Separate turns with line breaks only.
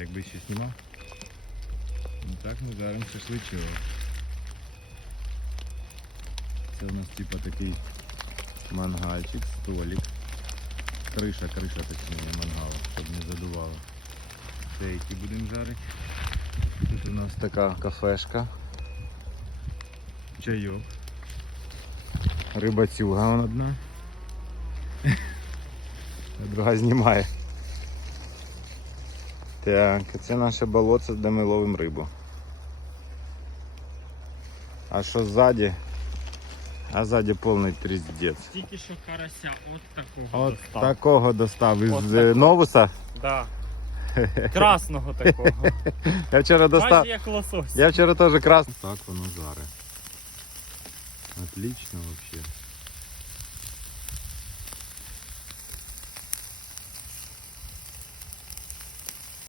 Якби ще знімав? Ну так ми жаримо шашличок. Це у нас типа такий мангальчик, столик. Криша, криша точніше мангала, щоб не задувало. Стейки будемо жарити. Тут у нас така кафешка. Чайок. Рибацюга одна. А Друга знімає. Так, це наше болото, де ми ловимо рибу. А що ззаді? А ззаді повний тріздець.
Тільки що карася от такого
От
достав.
такого достав із
От
е,
такого.
новуса.
Да. Красного такого.
Я вчора достав.
Як лосось.
Я вчора теж красний. Так воно жаре. Отлично вообще.